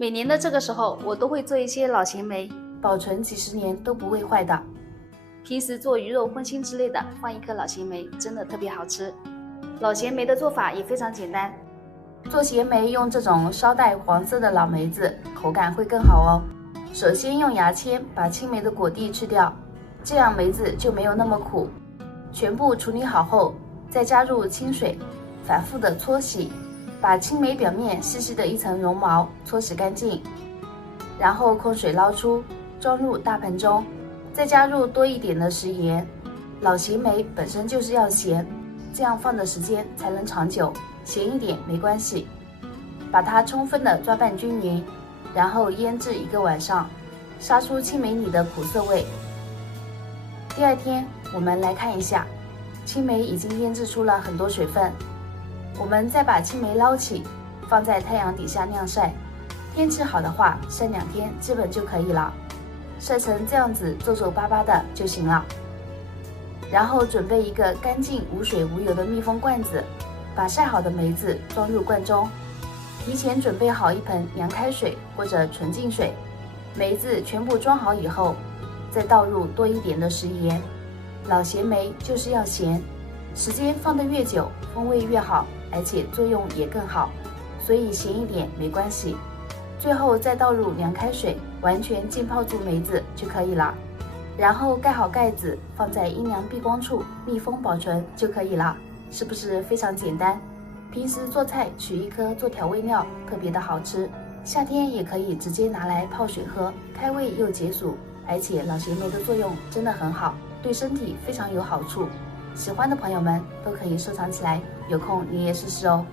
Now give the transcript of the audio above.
每年的这个时候，我都会做一些老咸梅，保存几十年都不会坏的。平时做鱼肉荤腥之类的，放一颗老咸梅，真的特别好吃。老咸梅的做法也非常简单，做咸梅用这种稍带黄色的老梅子，口感会更好哦。首先用牙签把青梅的果蒂去掉，这样梅子就没有那么苦。全部处理好后，再加入清水，反复的搓洗，把青梅表面细细的一层绒毛搓洗干净，然后控水捞出，装入大盆中，再加入多一点的食盐。老咸梅本身就是要咸，这样放的时间才能长久，咸一点没关系。把它充分的抓拌均匀，然后腌制1个晚上，杀出青梅里的苦涩味。第二天我们来看一下，青梅已经腌制出了很多水分，我们再把青梅捞起，放在太阳底下晾晒。天气好的话，晒2天基本就可以了，晒成这样子皱皱巴巴的就行了。然后准备一个干净无水无油的密封罐子，把晒好的梅子装入罐中，提前准备好一盆凉开水或者纯净水，梅子全部装好以后，再倒入多一点的食盐。老咸梅就是要咸，时间放得越久，风味越好，而且作用也更好，所以咸一点没关系。最后再倒入凉开水，完全浸泡住梅子就可以了。然后盖好盖子，放在阴凉避光处密封保存就可以了。是不是非常简单？平时做菜取一颗做调味料，特别的好吃。夏天也可以直接拿来泡水喝，开胃又解暑，而且老咸梅的作用真的很好，对身体非常有好处。喜欢的朋友们都可以收藏起来，有空你也试试哦。